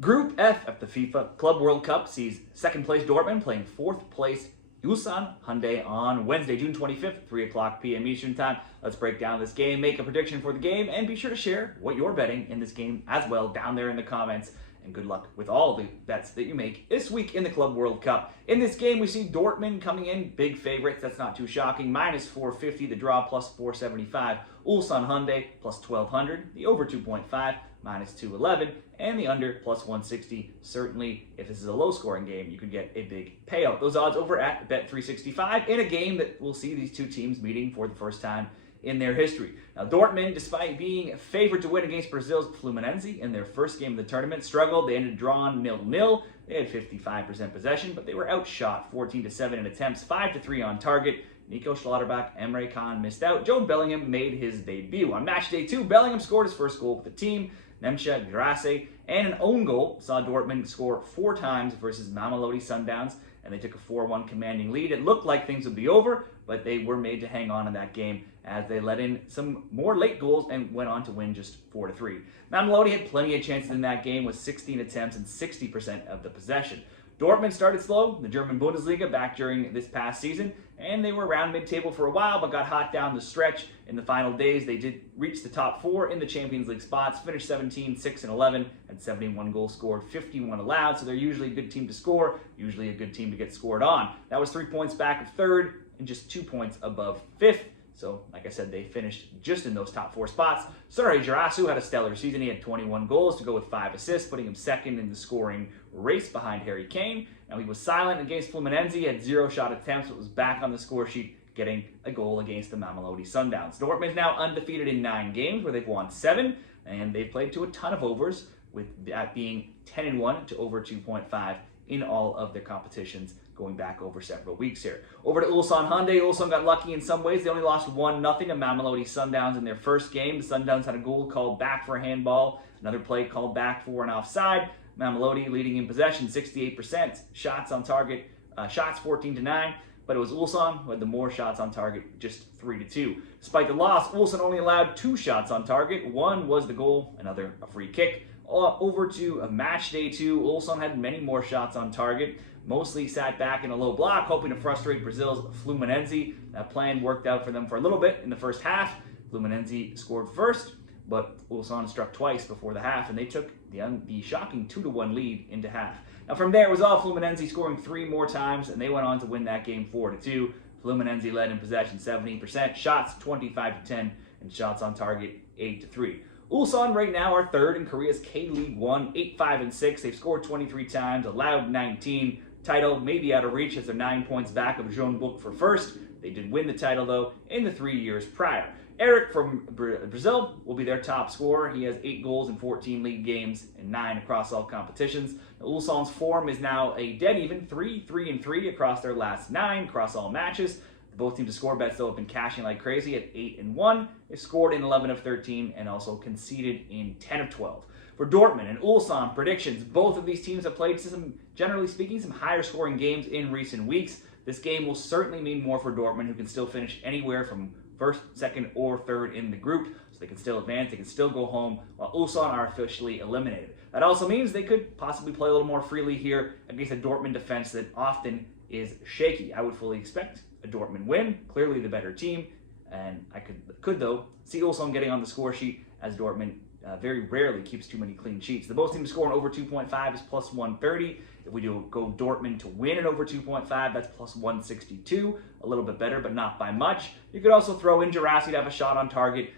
Group F of the FIFA Club World Cup sees second place Dortmund playing fourth place Ulsan Hyundai on Wednesday, June 25th, 3 o'clock p.m. Eastern Time. Let's break down this game, make a prediction for the game, and be sure to share what you're betting in this game as well down there in the comments. And good luck with all the bets that you make this week in the Club World Cup. In this game, we see Dortmund coming in, big favorites. That's not too shocking. Minus 450, the draw plus 475. Ulsan Hyundai plus 1200, the over 2.5 minus 211, and the under plus 160. Certainly, if this is a low-scoring game, you could get a big payout. Those odds over at Bet365 in a game that will see these two teams meeting for the first time in their history. Now, Dortmund, despite being favored to win against Brazil's Fluminense in their first game of the tournament, struggled. They ended drawn 0-0. They had 55% possession, but they were outshot 14-7 in attempts, 5-3 on target. Nico Schlotterbeck, Emre Can missed out. Joe Bellingham made his debut. On match day 2, Bellingham scored his first goal for the team. Nemcha Grace and an own goal saw Dortmund score 4 times versus Mamelodi Sundowns, and they took a 4-1 commanding lead. It looked like things would be over, but they were made to hang on in that game as they let in some more late goals and went on to win just 4-3. Mamelodi had plenty of chances in that game with 16 attempts and 60% of the possession. Dortmund started slow, the German Bundesliga, back during this past season, and they were around mid-table for a while, but got hot down the stretch. In the final days, they did reach the top 4 in the Champions League spots, finished 17, 6, and 11, and 71 goals scored, 51 allowed, so they're usually a good team to score, usually a good team to get scored on. That was 3 points back of third and just 2 points above fifth. So, like I said, they finished just in those top 4 spots. Sorry, Jarasu had a stellar season. He had 21 goals to go with 5 assists, putting him second in the scoring race behind Harry Kane. Now, he was silent against Fluminense. He had 0 shot attempts, but was back on the score sheet, getting a goal against the Mamelodi Sundowns. Dortmund is now undefeated in 9 games, where they've won 7, and they've played to a ton of overs, with that being 10-1 to over 2.5 in all of their competitions going back over several weeks here. Over to Ulsan Hyundai. Ulsan got lucky in some ways. They only lost 1-0 to Mamelodi Sundowns in their first game. The Sundowns had a goal called back for a handball, another play called back for an offside. Mamelodi leading in possession, 68%. Shots on target, shots 14-9. But it was Ulsan who had the more shots on target, just 3-2. Despite the loss, Ulsan only allowed 2 shots on target. One was the goal, another a free kick. Over to match day 2, Ulsan had many more shots on target. Mostly sat back in a low block, hoping to frustrate Brazil's Fluminense. That plan worked out for them for a little bit in the first half. Fluminense scored first, but Ulsan struck twice before the half, and they took the shocking 2-1 lead into half. Now from there, it was all Fluminense scoring 3 more times, and they went on to win that game 4-2. Fluminense led in possession 17%, shots 25-10, and shots on target 8-3. Ulsan right now are third in Korea's K-League 1, 8-5-6. They've scored 23 times, allowed 19. Title may be out of reach as they're 9 points back of Jeonbuk for first. They did win the title, though, in the 3 years prior. Eric from Brazil will be their top scorer. He has 8 goals in 14 league games and 9 across all competitions. Ulsan's form is now a dead even 3-3-3 across their last 9 across all matches. Both teams to score bets, though, have been cashing like crazy at 8-1. They've scored in 11 of 13 and also conceded in 10 of 12. For Dortmund and Ulsan, predictions. Both of these teams have played some, generally speaking, some higher scoring games in recent weeks. This game will certainly mean more for Dortmund, who can still finish anywhere from first, second, or third in the group. So they can still advance, they can still go home, while Ulsan are officially eliminated. That also means they could possibly play a little more freely here against a Dortmund defense that often is shaky. I would fully expect a Dortmund win, clearly the better team, and I could though see Ulsan getting on the score sheet, as Dortmund very rarely keeps too many clean sheets. The both teams scoring over 2.5 is plus 130. If we do go Dortmund to win at over 2.5, that's plus 162. A little bit better, but not by much. You could also throw in Jarasu to have a shot on target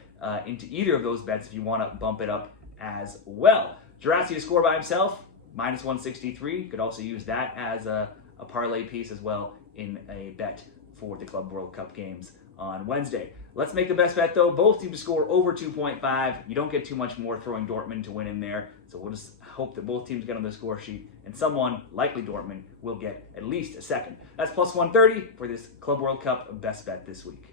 into either of those bets if you want to bump it up as well. Jarasu to score by himself, minus 163. Could also use that as a parlay piece as well in a bet for the Club World Cup games on Wednesday. Let's make the best bet, though. Both teams to score over 2.5. You don't get too much more throwing Dortmund to win in there. So we'll just hope that both teams get on the score sheet, and someone, likely Dortmund, will get at least a second. That's plus 130 for this Club World Cup best bet this week.